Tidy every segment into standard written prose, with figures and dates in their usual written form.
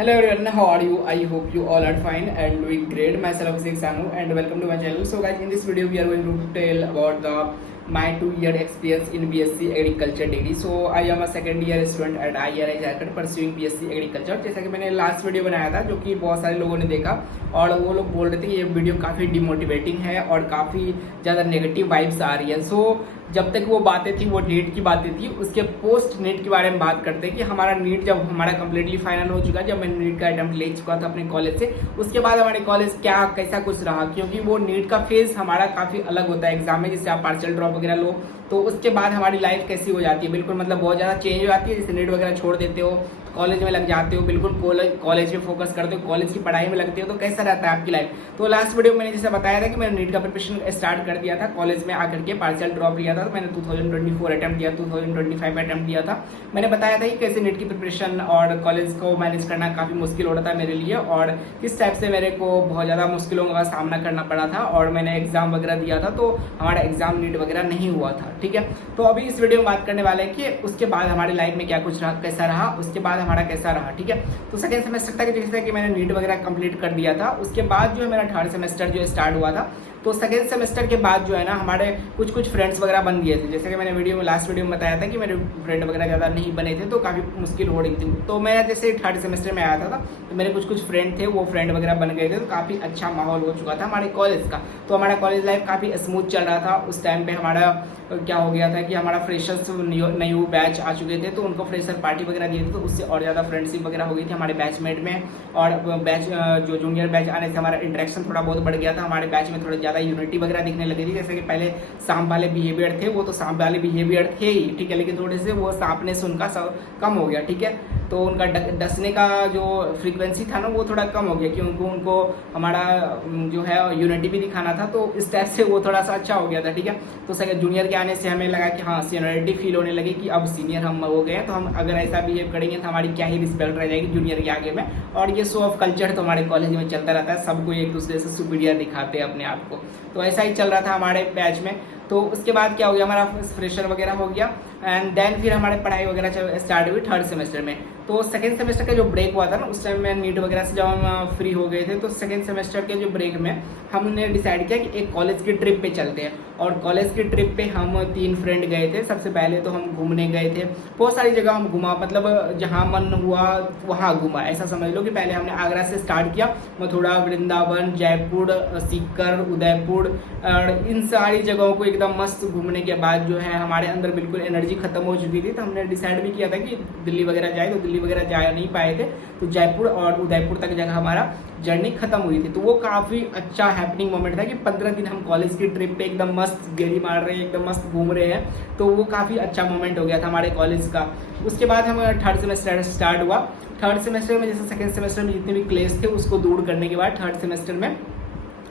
Hello everyone, how are you? I hope you all are fine and doing great. Myself is Sanu and welcome to my channel. So guys, in this video we are going to tell about my 2-year experience in BSc Agriculture degree. So I am a second year student at IRI Jharkhand pursuing BSc Agriculture. जैसा कि मैंने last video बनाया था जो कि बहुत सारे लोगों ने देखा और वो लोग बोल रहे थे कि ये वीडियो काफ़ी डिमोटिवेटिंग है और काफ़ी ज़्यादा नेगेटिव वाइब्स आ रही है. सो जब तक वो बातें थी वो नीट की बातें थी. उसके पोस्ट नीट के बारे में बात करते हैं कि हमारा नीट जब हमारा कम्प्लीटली फाइनल हो चुका, जब मैंने नीट का अटेम्प्ट ले चुका था अपने कॉलेज से, उसके बाद हमारे कॉलेज क्या कैसा कुछ रहा, क्योंकि वो नीट का फेज हमारा काफ़ी अलग होता है एग्जाम में. जैसे आप पार्शियल ड्रॉप वगैरह लो तो उसके बाद हमारी लाइफ कैसी हो जाती है, बिल्कुल मतलब बहुत ज़्यादा चेंज हो जाती है. जैसे नीट वगैरह छोड़ देते हो, कॉलेज में लग जाते हो, बिल्कुल कॉलेज में फोकस करते हो, कॉलेज की पढ़ाई में लगते हो, तो कैसा रहता है आपकी लाइफ. तो लास्ट वीडियो में मैंने जैसे बताया था कि मैंने नीट का प्रिपरेशन स्टार्ट कर दिया था, कॉलेज में आकर के पार्शियल ड्रॉप लिया था. तो मैंने 2024 अटैम्प्ट दिया, 2025 अटैम्प्ट दिया था. मैंने बताया था कि कैसे नीट की प्रिपरेशन और कॉलेज को मैनेज करना काफ़ी मुश्किल हो रहा था मेरे लिए और किस टाइप से मेरे को बहुत ज़्यादा मुश्किलों का सामना करना पड़ा था. और मैंने एग्जाम वगैरह दिया था तो हमारा एग्जाम नीट वगैरह नहीं हुआ था. ठीक है, तो अभी इस वीडियो में बात करने वाले हैं कि उसके बाद हमारी लाइफ में क्या कुछ रहा, कैसा रहा, उसके बाद हमारा कैसा रहा. ठीक है, तो सेकेंड सेमेस्टर तक जैसे कि मैंने नीट वगैरह कंप्लीट कर दिया था. उसके बाद जो है मेरा थर्ड सेमेस्टर जो स्टार्ट हुआ था. तो सेकेंड सेमेस्टर के बाद जो है ना हमारे कुछ फ्रेंड्स वगैरह बन गए थे. जैसे कि मैंने लास्ट वीडियो में बताया था कि मेरे फ्रेंड वगैरह ज़्यादा नहीं बने थे तो काफ़ी मुश्किल हो रही थी. तो मैं जैसे थर्ड सेमेस्टर में आया था तो मेरे कुछ फ्रेंड थे, वो फ्रेंड वगैरह बन गए थे. तो काफ़ी अच्छा माहौल हो चुका था हमारे कॉलेज का. तो हमारा कॉलेज लाइफ काफ़ी स्मूथ चल रहा था. उस टाइम पे हमारा क्या हो गया था कि हमारा फ्रेशर्स न्यू बैच आ चुके थे तो उनको फ्रेशर पार्टी वगैरह दिए थे. तो उससे और ज़्यादा फ्रेंडशिप वगैरह हो गई थी हमारे बैचमेट में. और बैच जो जूनियर बैच आने से हमारा इंटरेक्शन थोड़ा बहुत बढ़ गया था. हमारे बैच में थोड़ा ज़्यादा यूनिटी वगैरह दिखने लगी थी. जैसे कि पहले सांप वाले बिहेवियर थे, वो तो सांप वाले बिहेवियर थे ही, ठीक है, लेकिन थोड़े से वो सांपनेस उनका कम हो गया. ठीक है, तो उनका डसने का जो फ्रीक्वेंसी था ना वो थोड़ा कम हो गया क्योंकि उनको हमारा जो है यूनिटी भी दिखाना था. तो इस टाइप से वो थोड़ा सा अच्छा हो गया था. ठीक है, तो जूनियर के आने से हमें लगा कि हाँ सीनियरिटी फील होने लगी कि अब सीनियर हम हो गए हैं तो हम अगर ऐसा बिहेव करेंगे तो हमारी क्या ही रिस्पेक्ट रह जाएगी जूनियर के आगे में. और ये शो ऑफ कल्चर तो हमारे कॉलेज में चलता रहता है, सबको एक दूसरे से सुपीरियर दिखाते हैं अपने आप को. तो ऐसा ही चल रहा था हमारे बैच में. तो उसके बाद क्या हो गया, हमारा फ्रेशर वगैरह हो गया एंड देन फिर हमारे पढ़ाई वगैरह स्टार्ट हुई थर्ड सेमेस्टर में. तो सेकेंड सेमेस्टर का जो ब्रेक हुआ था ना उस टाइम में नीट वगैरह से जब हम फ्री हो गए थे तो सेकेंड सेमेस्टर के जो ब्रेक में हमने डिसाइड किया कि एक कॉलेज की ट्रिप पे चलते हैं. और कॉलेज की ट्रिप पे हम 3 फ्रेंड गए थे. सबसे पहले तो हम घूमने गए थे, बहुत सारी जगह हम घुमा, मतलब जहाँ मन हुआ वहाँ घुमा. ऐसा समझ लो कि पहले हमने आगरा से स्टार्ट किया, मथुरा, वृंदावन, जयपुर, सीकर, उदयपुर और इन सारी जगहों को एकदम मस्त घूमने के बाद जो है हमारे अंदर बिल्कुल एनर्जी खत्म हो चुकी थी. तो हमने डिसाइड भी किया था कि दिल्ली वगैरह जाए, तो दिल्ली वगैरह जा नहीं पाए थे. तो जयपुर और उदयपुर तक जगह हमारा जर्नी खत्म हुई थी. तो वो काफ़ी अच्छा हैपनिंग मोमेंट था कि 15 दिन हम कॉलेज की ट्रिप पे एकदम मस्त गेड़ी मार रहे हैं, एकदम मस्त घूम रहे हैं. तो वो काफ़ी अच्छा मोमेंट हो गया था हमारे कॉलेज का. उसके बाद हम थर्ड सेमेस्टर स्टार्ट हुआ. थर्ड सेमेस्टर में जैसे सेकेंड सेमेस्टर में जितने भी क्लेश थे उसको दूर करने के बाद थर्ड सेमेस्टर में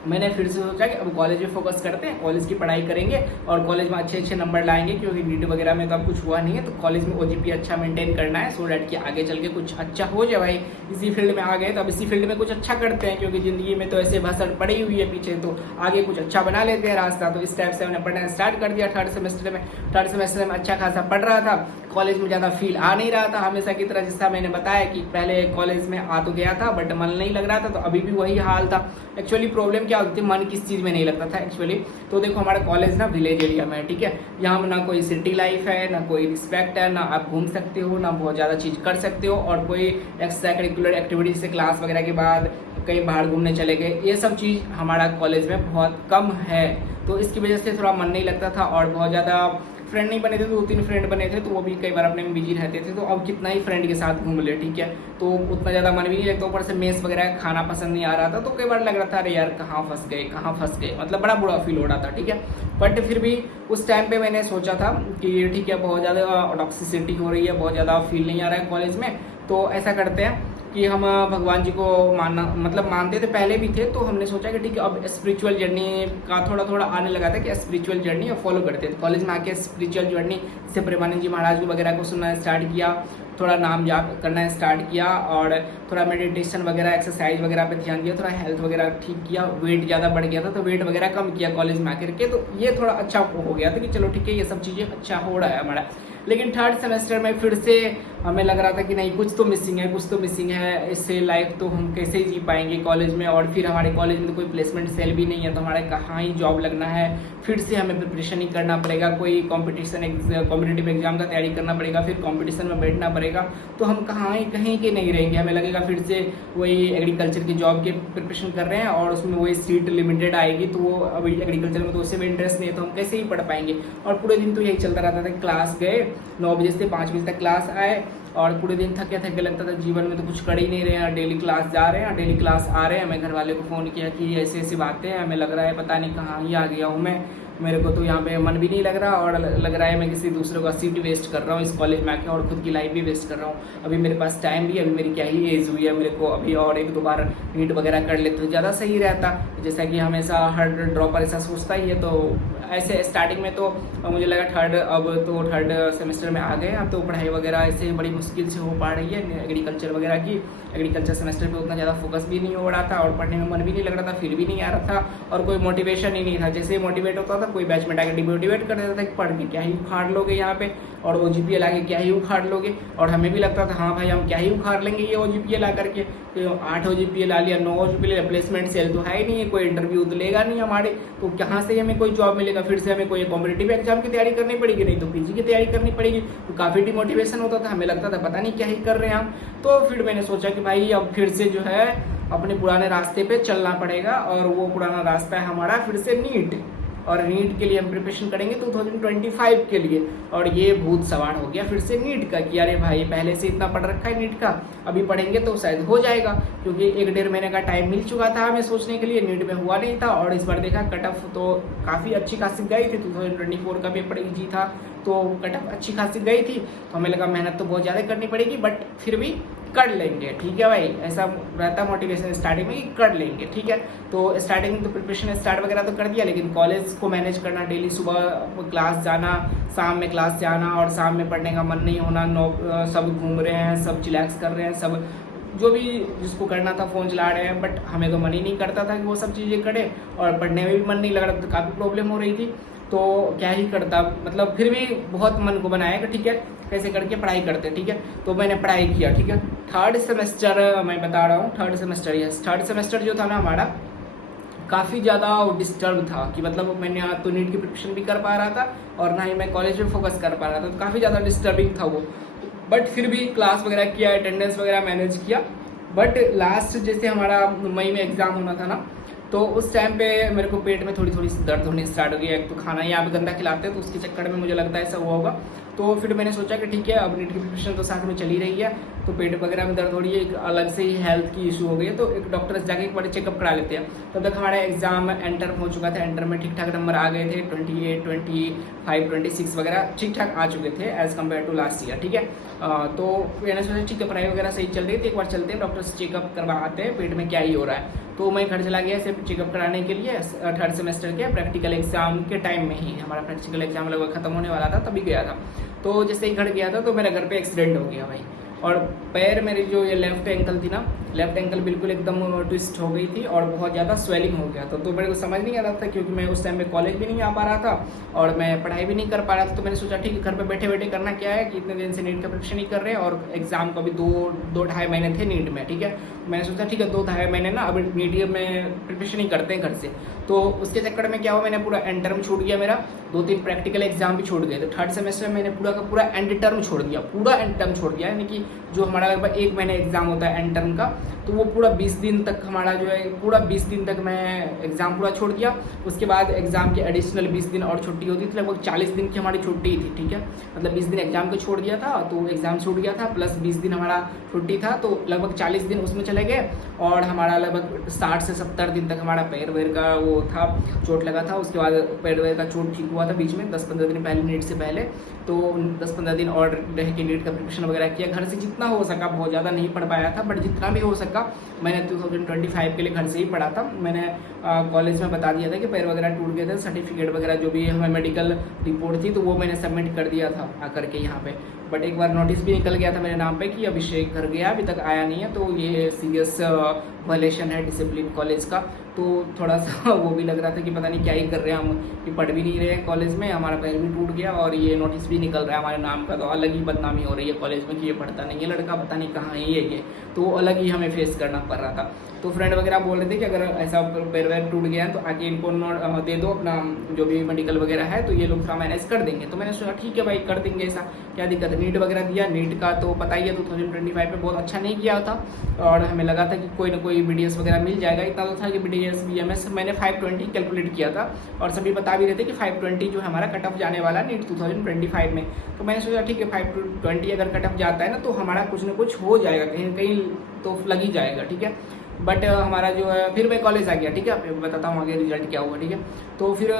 मैंने फिर से सोचा कि अब कॉलेज में फोकस करते हैं, कॉलेज की पढ़ाई करेंगे और कॉलेज में अच्छे नंबर लाएंगे क्योंकि नीट वगैरह में तो अब कुछ हुआ नहीं है. तो कॉलेज में ओजीपी अच्छा मेंटेन करना है सो डैट कि आगे चल के कुछ अच्छा हो जाए. भाई इसी फील्ड में आ गए तो अब इसी फील्ड में कुछ अच्छा करते हैं क्योंकि ज़िंदगी में तो ऐसे भसड़ पड़ी हुई है पीछे, तो आगे कुछ अच्छा बना लेते हैं रास्ता. तो इस टाइप से मैंने पढ़ना स्टार्ट कर दिया थर्ड सेमेस्टर में. थर्ड सेमेस्टर में अच्छा खासा पढ़ रहा था, कॉलेज में ज़्यादा फील आ नहीं रहा था हमेशा की तरह. जैसा मैंने बताया कि पहले कॉलेज में आ तो गया था बट मन नहीं लग रहा था, तो अभी भी वही हाल था. एक्चुअली प्रॉब्लम क्या होती थी, मन किस चीज़ में नहीं लगता था एक्चुअली. तो देखो हमारा कॉलेज ना विलेज एरिया में है, ठीक है, यहाँ ना कोई सिटी लाइफ है, ना कोई रिस्पेक्ट है, ना आप घूम सकते हो, ना बहुत ज़्यादा चीज़ कर सकते हो. और कोई एक्स्ट्रा करिकुलर एक्टिविटी से क्लास वगैरह के बाद कहीं बाहर घूमने चले गए, ये सब चीज़ हमारा कॉलेज में बहुत कम है. तो इसकी वजह से थोड़ा मन नहीं लगता था और बहुत ज़्यादा फ्रेंड नहीं बने थे. 2-3 फ्रेंड बने थे तो वो भी कई बार अपने में बिजी रहते थे. तो अब कितना ही फ्रेंड के साथ घूम ले, ठीक है, तो उतना ज़्यादा मन भी नहीं लगता. ऊपर से मेस वगैरह खाना पसंद नहीं आ रहा था तो कई बार लग रहा था अरे यार कहाँ फंस गए, मतलब बड़ा बुरा फील हो रहा था. ठीक है, बट फिर भी उस टाइम पे मैंने सोचा था कि ठीक है बहुत ज़्यादा टॉक्सिसिटी हो रही है, बहुत ज़्यादा फील नहीं आ रहा है कॉलेज में, तो ऐसा करते हैं कि हम भगवान जी को मानते थे, पहले भी थे. तो हमने सोचा कि ठीक है अब स्पिरिचुअल जर्नी का थोड़ा आने लगा था कि स्पिरिचुअल जर्नी फॉलो करते थे. कॉलेज में आके स्पिरिचुअल जर्नी से प्रेमानंद जी महाराज वगैरह को सुनना स्टार्ट किया, थोड़ा नाम जाप करना स्टार्ट किया और थोड़ा मेडिटेशन वगैरह एक्सरसाइज वगैरह पे ध्यान दिया, थोड़ा हेल्थ वगैरह ठीक किया. वेट ज़्यादा बढ़ गया था तो वेट वगैरह कम किया कॉलेज में आकर के. तो ये थोड़ा अच्छा हो गया था कि चलो ठीक है ये सब चीज़ें अच्छा हो रहा है हमारा. लेकिन थर्ड सेमेस्टर में फिर से हमें लग रहा था कि नहीं, कुछ तो मिसिंग है, इससे लाइफ तो हम कैसे ही जी पाएंगे कॉलेज में, और फिर हमारे कॉलेज में तो कोई प्लेसमेंट सेल भी नहीं है, तो हमारे कहाँ ही जॉब लगना है, फिर से हमें प्रिपरेशन ही करना पड़ेगा, कोई कॉम्पिटिटिव एग्जाम का तैयारी करना पड़ेगा, फिर कॉम्पिटिशन में बैठना पड़ेगा, तो हम कहीं के नहीं रहेंगे। हमें लगेगा फिर से वही एग्रीकल्चर की जॉब के प्रिपरेशन कर रहे हैं और उसमें वही सीट लिमिटेड आएगी, तो वो अभी एग्रीकल्चर में तो उससे भी इंटरेस्ट नहीं है, तो हम कैसे ही पढ़ पाएंगे। और पूरे दिन तो यही चलता रहता था, क्लास गए 9 बजे से 5 बजे तक क्लास आए, और पूरे दिन थके लगता था, जीवन में तो कुछ कर ही नहीं रहे हैं, डेली क्लास जा रहे हैं, डेली क्लास आ रहे हैं। मैं घर वाले को फ़ोन किया कि ऐसी ऐसी बातें हैं, हमें लग रहा है पता नहीं कहाँ ही आ गया हूँ मैं, मेरे को तो यहाँ पे मन भी नहीं लग रहा, और लग रहा है मैं किसी दूसरे का सीट वेस्ट कर रहा हूँ इस कॉलेज में आके, और खुद की लाइफ भी वेस्ट कर रहा हूँ। अभी मेरे पास टाइम भी है, अभी मेरी क्या ही एज हुई है, मेरे को अभी और 1-2 बार नीट वगैरह कर लेते तो ज़्यादा सही रहता, जैसा कि हमेशा हर ड्रॉपर ऐसा सोचता ही है। तो ऐसे स्टार्टिंग में तो मुझे लगा थर्ड सेमेस्टर में आ गए, अब तो पढ़ाई वगैरह ऐसे ही बड़ी मुश्किल से हो पा रही है एग्रीकल्चर वगैरह की। एग्रीकल्चर सेमेस्टर पे उतना ज़्यादा फोकस भी नहीं हो रहा था, और पढ़ने में मन भी नहीं लग रहा था, फिर भी नहीं आ रहा था, और कोई मोटिवेशन ही नहीं था। जैसे ही मोटिवेट होता था, कोई बैचमेट आके डिमोटिवेट कर देता था कि पढ़ के क्या ही उखाड़ लोगे यहाँ पे, और OGPA आके क्या ही उखाड़ लोगे। और हमें भी लगता था हाँ भाई हम क्या ही उखाड़ लेंगे ये OGPA ला करके, तो 8 OGPA ला लिया, 9 OGPA लिया, प्लेसमेंट सेल तो है ही नहीं है, कोई इंटरव्यू तो लेगा नहीं हमारे, तो कहाँ से हमें कोई जॉब मिलेगा, फिर से हमें कोई कॉम्पिटिटिव एग्जाम की तैयारी करनी पड़ेगी, नहीं तो PG की तैयारी करनी पड़ेगी। तो काफ़ी डिमोटिवेशन होता था, हमें लगता था पता नहीं क्या ही कर रहे हैं हम। तो फिर मैंने सोचा कि भाई अब फिर से जो है अपने पुराने रास्ते पे चलना पड़ेगा, और वो पुराना रास्ता है हमारा फिर से नीट, और नीट के लिए हम प्रिपरेशन करेंगे 2025 के लिए। और ये भूत सवार हो गया फिर से नीट का कि अरे भाई पहले से इतना पढ़ रखा है नीट का, अभी पढ़ेंगे तो शायद हो जाएगा, क्योंकि 1-1.5 महीने का टाइम मिल चुका था हमें सोचने के लिए, नीट में हुआ नहीं था। और इस बार देखा कट ऑफ तो काफ़ी अच्छी खासी गई थी, 2024 का पेपर इजी था, तो कट ऑफ अच्छी खासी गई थी, तो हमें लगा मेहनत तो बहुत ज़्यादा करनी पड़ेगी, बट फिर भी कर लेंगे, ठीक है भाई, ऐसा रहता मोटिवेशन स्टार्टिंग में कि कर लेंगे, ठीक है। तो स्टार्टिंग में तो प्रिपरेशन स्टार्ट वगैरह तो कर दिया, लेकिन कॉलेज को मैनेज करना, डेली सुबह क्लास जाना, शाम में क्लास से आना, और शाम में पढ़ने का मन नहीं होना, सब घूम रहे हैं, सब चिलैक्स कर रहे हैं, सब जो भी जिसको करना था फ़ोन चला रहे हैं, बट हमें तो मन ही नहीं करता था कि वो सब चीज़ें करें, और पढ़ने में भी मन नहीं लग रहा था, तो काफ़ी प्रॉब्लम हो रही थी। तो क्या ही करता, मतलब फिर भी बहुत मन को बनाया कि ठीक है कैसे करके पढ़ाई करते, ठीक है। तो मैंने पढ़ाई किया, ठीक है। थर्ड सेमेस्टर मैं बता रहा हूँ, थर्ड सेमेस्टर जो था ना हमारा काफ़ी ज़्यादा डिस्टर्ब था, कि मतलब मैंने तो नीट की प्रिपरेशन भी कर पा रहा था, और ना ही मैं कॉलेज में फोकस कर पा रहा था, तो काफ़ी ज़्यादा डिस्टर्बिंग था वो। बट फिर भी क्लास वगैरह किया, अटेंडेंस वगैरह मैनेज किया। बट लास्ट जैसे हमारा मई में एग्ज़ाम होना था ना, तो उस टाइम पे मेरे को पेट में थोड़ी दर्द होने स्टार्ट हो गया। एक तो खाना यहाँ पे गंदा खिलाते हैं, तो उसके चक्कर में मुझे लगता है ऐसा हुआ होगा। तो फिर मैंने सोचा कि ठीक है अब नीट की प्रिपरेशन तो साथ में चली रही है, तो पेट वगैरह में दर्द हो रही है, एक अलग से ही हेल्थ की इशू हो गई है, तो एक डॉक्टर से जाके एक बार चेकअप करा लेते हैं। तब तक हमारा एग्जाम एंटर हो चुका था, एंटर में ठीक ठाक नंबर आ गए थे, 28, 25, 26 वगैरह ठीक ठाक आ चुके थे as compare to last year, ठीक है। तो मैंने सोचा ठीक है पढ़ाई वगैरह सही चल रही थी, एक बार चलते हैं डॉक्टर से चेकअप करवाते हैं पेट में क्या ही हो रहा है। तो मैं घर चला गया सिर्फ चेकअप कराने के लिए, थर्ड सेमेस्टर के प्रैक्टिकल एग्जाम के टाइम में ही, हमारा प्रैक्टिकल एग्जाम लगभग खत्म होने वाला था तभी गया था। तो जैसे ही घर गया था तो मेरे घर पे एक्सीडेंट हो गया भाई, और पैर मेरी जो ये लेफ्ट एंकल थी ना, लेफ्ट एंकल बिल्कुल एकदम ट्विस्ट हो गई थी, और बहुत ज़्यादा स्वेलिंग हो गया था। तो मेरे को समझ नहीं आ रहा था, क्योंकि मैं उस टाइम में कॉलेज भी नहीं आ पा रहा था, और मैं पढ़ाई भी नहीं कर पा रहा था। तो मैंने सोचा ठीक है घर पे बैठे बैठे करना क्या है, कि इतने दिन से नीट का प्रिपरेशन ही कर रहे हैं, और एग्जाम का भी 2-2.5 महीने थे नीट में, ठीक है। मैंने सोचा ठीक है 2-2.5 महीने ना अब नीट में प्रिपरेशन ही करते हैं घर से। तो उसके चक्कर में क्या हुआ, मैंने पूरा एंड टर्म छूट गया, मेरा 2-3 प्रैक्टिकल एग्जाम भी छूट गए। तो थर्ड सेमेस्टर में मैंने पूरा का पूरा एंड टर्म छोड़ दिया, पूरा एंड टर्म छोड़ दिया, यानी कि जो हमारा लगभग 1 महीने एग्जाम होता है एंड टर्म का, तो वो पूरा 20 दिन तक हमारा जो है, पूरा 20 दिन तक मैं एग्जाम पूरा छोड़ दिया। उसके बाद एग्जाम के एडिशनल 20 दिन और छुट्टी होती थी, लगभग 40 दिन की हमारी छुट्टी थी, ठीक है। मतलब 20 दिन एग्जाम को छोड़ दिया था, तो एग्जाम छूट गया था, प्लस 20 दिन हमारा छुट्टी था, तो लगभग 40 दिन उसमें चले गए। और हमारा लगभग 60 से 70 दिन तक हमारा पैर वैर का वो था, चोट लगा था। उसके बाद पैर वैर का चोट ठीक हुआ था बीच में 10-15 दिन पहले, नीट से पहले। तो 10-15 दिन और रह के नीट का प्रिपरेशन वगैरह किया, घर से जितना हो सका, बहुत ज़्यादा नहीं पढ़ पाया था, बट जितना भी हो सका मैंने 2025 के लिए घर से ही पढ़ा था। मैंने कॉलेज में बता दिया था कि पैर वगैरह टूट गए थे, सर्टिफिकेट वगैरह जो भी हमें मेडिकल रिपोर्ट थी, तो वो मैंने सबमिट कर दिया था आकर के यहाँ पे। बट एक बार नोटिस भी निकल गया था मेरे नाम पे कि अभिषेक घर गया, अभी तक आया नहीं है, तो ये सीरियस वायलेशन है डिसिप्लिन कॉलेज का। तो थोड़ा सा वो भी लग रहा था कि पता नहीं क्या ही कर रहे हैं हम, कि पढ़ भी नहीं रहे हैं कॉलेज में, हमारा पैर भी टूट गया और ये नोटिस भी निकल रहा है हमारे नाम का, तो अलग ही बदनामी हो रही है कॉलेज में कि ये पढ़ता नहीं है लड़का, पता नहीं कहाँ ही है ये, तो अलग ही हमें फेस करना पड़ रहा था। तो फ्रेंड वगैरह बोल रहे थे कि अगर ऐसा पैर वैर टूट गया है तो आके इनको नोट दे दो अपना जो भी मेडिकल वगैरह है, तो ये लोग थोड़ा मैनेज कर देंगे। तो मैंने सोचा ठीक है भाई कर देंगे, ऐसा क्या दिक्कत है। नीट वगैरह दिया, नीट का तो पता ही है 2025 में बहुत अच्छा नहीं किया था और हमें लगा था कि कोई ना कोई BDS वगैरह मिल जाएगा। इतना तो था कि BDS BMS मैंने 520 कैलकुलेट किया था और सभी बता भी रहे थे कि 520 जो हमारा कट ऑफ जाने वाला नीट 2025 में। तो मैंने सोचा ठीक है 520 अगर कट ऑफ जाता है ना तो हमारा कुछ ना कुछ हो जाएगा, कहीं ना कहीं तो लग ही जाएगा, ठीक है। बट हमारा जो है फिर मैं कॉलेज आ गया, ठीक है, बताता हूँ आगे रिजल्ट क्या हुआ, ठीक है। तो फिर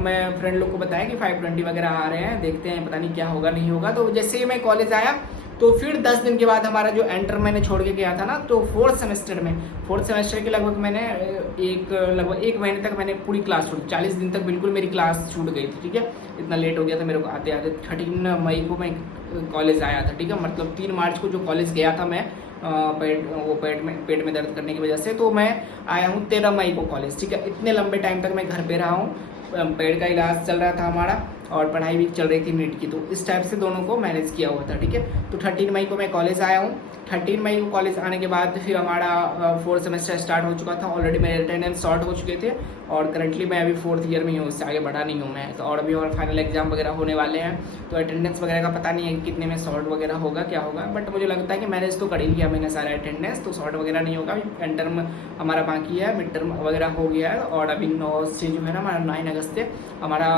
मैं फ्रेंड लोग को बताया कि 520 वगैरह आ रहे हैं, देखते हैं पता नहीं क्या होगा नहीं होगा। तो जैसे ही मैं कॉलेज आया तो फिर 10 दिन के बाद हमारा जो एंटर मैंने छोड़ के गया था ना, तो फोर्थ सेमेस्टर के लगभग मैंने लगभग एक महीने तक मैंने पूरी क्लास छोड़ी, 40 दिन तक बिल्कुल मेरी क्लास छूट गई थी, ठीक है। इतना लेट हो गया था मेरे को आते आते। 13 मई को मैं कॉलेज आया था, ठीक है, मतलब 3 मार्च को जो कॉलेज गया था मैं पेट में दर्द करने की वजह से, तो मैं आया हूँ 13 मई को कॉलेज, ठीक है। इतने लंबे टाइम तक मैं घर पे रहा हूँ, पेट का इलाज चल रहा था हमारा और पढ़ाई भी चल रही थी नीट की, तो इस टाइप से दोनों को मैनेज किया हुआ था, ठीक है। तो 13 मई को मैं कॉलेज आया हूँ। 13 मई को कॉलेज आने के बाद फिर हमारा फोर्थ सेमेस्टर स्टार्ट हो चुका था, ऑलरेडी मेरे अटेंडेंस शॉर्ट हो चुके थे और करंटली मैं अभी 4th ईयर में ही हूँ, उससे आगे बढ़ा नहीं हूँ मैं। तो और अभी और फाइनल एग्जाम वगैरह होने वाले हैं, तो अटेंडेंस वगैरह का पता नहीं है कितने में शॉर्ट वगैरह होगा क्या होगा, बट मुझे लगता है कि मैनेज तो कर ही लिया मैंने सारा अटेंडेंस, तो शॉर्ट वगैरह नहीं होगा। अभी एंड टर्म हमारा बाकी है, मिड टर्म वगैरह हो गया है और अभी 9 से जो है ना हमारा 9 अगस्त से हमारा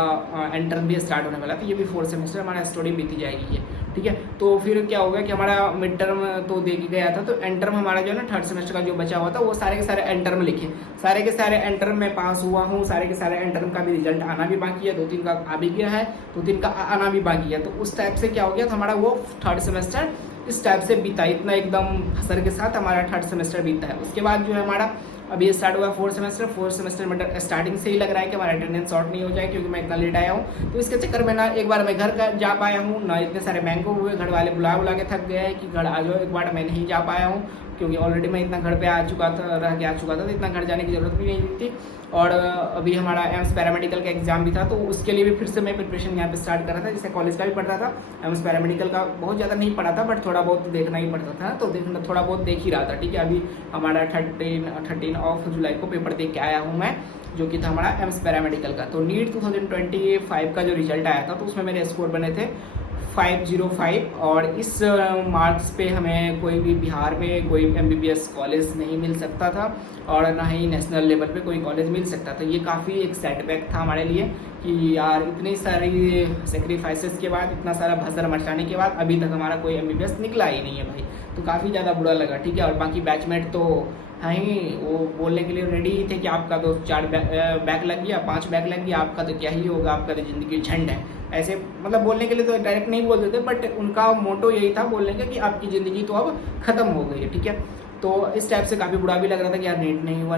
एंड टर्म भी स्टार्ट होने वाला है, तो ये भी 4th सेमेस्टर हमारा स्टोरी बीती जाएगी ये, ठीक है। तो फिर क्या होगा कि हमारा मिड टर्म तो दे के गया था, तो एंड टर्म हमारा जो है ना 3rd सेमेस्टर का जो बचा हुआ था वो सारे के सारे एंड टर्म लिखे, सारे के सारे एंड टर्म में पास हुआ हूँ, सारे के सारे एंड टर्म का भी रिजल्ट आना भी बाकी है, 2-3 का आ भी गया है, 2-3 का आना भी बाकी है। तो उस टाइप से क्या हो गया था हमारा वो 3rd सेमेस्टर इस टाइप से बीता, इतना एकदम हसर के साथ हमारा 3rd सेमेस्टर बीता है। उसके बाद जो है हमारा अभी स्टार्ट हुआ 4th सेमेस्टर में स्टार्टिंग से ही लग रहा है कि हमारा अटेंडेंस शॉर्ट नहीं हो जाए, क्योंकि मैं इतना लेट आया हूँ। तो इसके चक्कर में ना एक बार मैं घर का जा पाया हूँ ना, इतने सारे मैंगो हुए, घर वाले बुला के थक गए हैं कि घर आ जाओ, एक बार मैं नहीं जा पाया हूँ क्योंकि ऑलरेडी मैं इतना घर पे आ चुका था, रह के आ चुका था, तो इतना घर जाने की ज़रूरत भी नहीं थी। और अभी हमारा एम्स पैरामेडिकल का एग्जाम भी था, तो उसके लिए भी फिर से मैं प्रिपरेशन यहाँ पे स्टार्ट कर रहा था, जिससे कॉलेज का भी पढ़ता था। एम्स पैरामेडिकल का बहुत ज़्यादा नहीं पढ़ा था, बट थोड़ा बहुत देखना ही पड़ता था, तो थोड़ा बहुत देख ही रहा था, ठीक है। अभी हमारा 13 जुलाई को पेपर देख के आया हूँ मैं, जो कि था हमारा एम्स पैरामेडिकल का। तो नीट 2025 का जो रिजल्ट आया था तो उसमें मेरे स्कोर बने थे 505 और इस मार्क्स पे हमें कोई भी बिहार में कोई MBBS कॉलेज नहीं मिल सकता था और ना ही नेशनल लेवल पे कोई कॉलेज मिल सकता था। ये काफ़ी एक सेटबैक था हमारे लिए कि यार इतनी सारी सेक्रीफाइसेस के बाद, इतना सारा भसड़ मचाने के बाद अभी तक हमारा कोई MBBS निकला ही नहीं है भाई, तो काफ़ी ज़्यादा बुरा लगा, ठीक है। और बाकी बैचमेट तो हाँ ही वो बोलने के लिए रेडी ही थे कि आपका तो 4 बैक लग गया, 5 बैक लग गया, आपका तो क्या ही होगा, आपका तो ज़िंदगी झंड है, ऐसे मतलब बोलने के लिए तो डायरेक्ट नहीं बोल देते, बट उनका मोटो यही था बोलने का कि आपकी ज़िंदगी तो अब ख़त्म हो गई है, ठीक है। तो इस टाइप से काफ़ी बुरा भी लग रहा था कि यार नीट नहीं हुआ,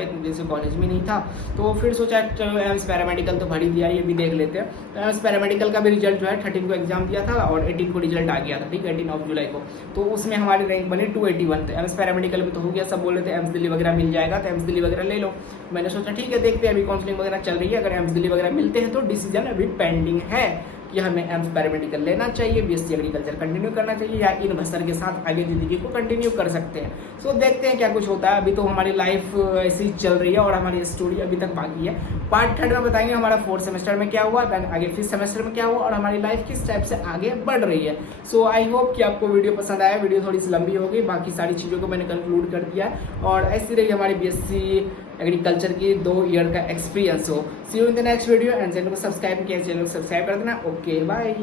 इतने दिन से कॉलेज में नहीं था। तो फिर सोचा चलो एम्स पैरामेडिकल तो भर ही दिया, ये भी देख लेते हैं। तो एम्स पैरामेडिकल का भी रिजल्ट जो है 13 को एग्जाम दिया था और 18 को रिजल्ट आ गया था, ठीक है, 18 जुलाई को। तो उसमें हमारी रैंक बनी 281। तो एम्स पैरामेडिकल में तो हो गया, सब बोल रहे थे एम्स दिल्ली वगैरह मिल जाएगा, तो एम्स दिल्ली वगैरह ले लो। मैंने सोचा ठीक है देखते हैं, अभी काउंसलिंग वगैरह चल रही है, अगर एम्स दिल्ली वगैरह मिलते हैं तो डिसीजन अभी पेंडिंग है कि हमें एम्स पैरामेडिकल लेना चाहिए, BSc एग्रीकल्चर कंटिन्यू करना चाहिए या इन भसर के साथ आगे ज़िंदगी को कंटिन्यू कर सकते हैं। सो देखते हैं क्या कुछ होता है। अभी तो हमारी लाइफ ऐसी चल रही है और हमारी स्टोरी अभी तक बाकी है। पार्ट 3 में बताएंगे हमारा 4th सेमेस्टर में क्या हुआ, देन आगे 5th सेमेस्टर में क्या हुआ और हमारी लाइफ किस टाइप से आगे बढ़ रही है। सो आई होप कि आपको वीडियो पसंद आया। वीडियो थोड़ी सी लंबी होगी, बाकी सारी चीज़ों को मैंने कंक्लूड कर दिया और ऐसी रही हमारी BSc एग्रीकल्चर की 2 ईयर का एक्सपीरियंस हो। See you in the next video and channel को सब्सक्राइब किया, चैनल को सब्सक्राइब कर देना। Okay bye.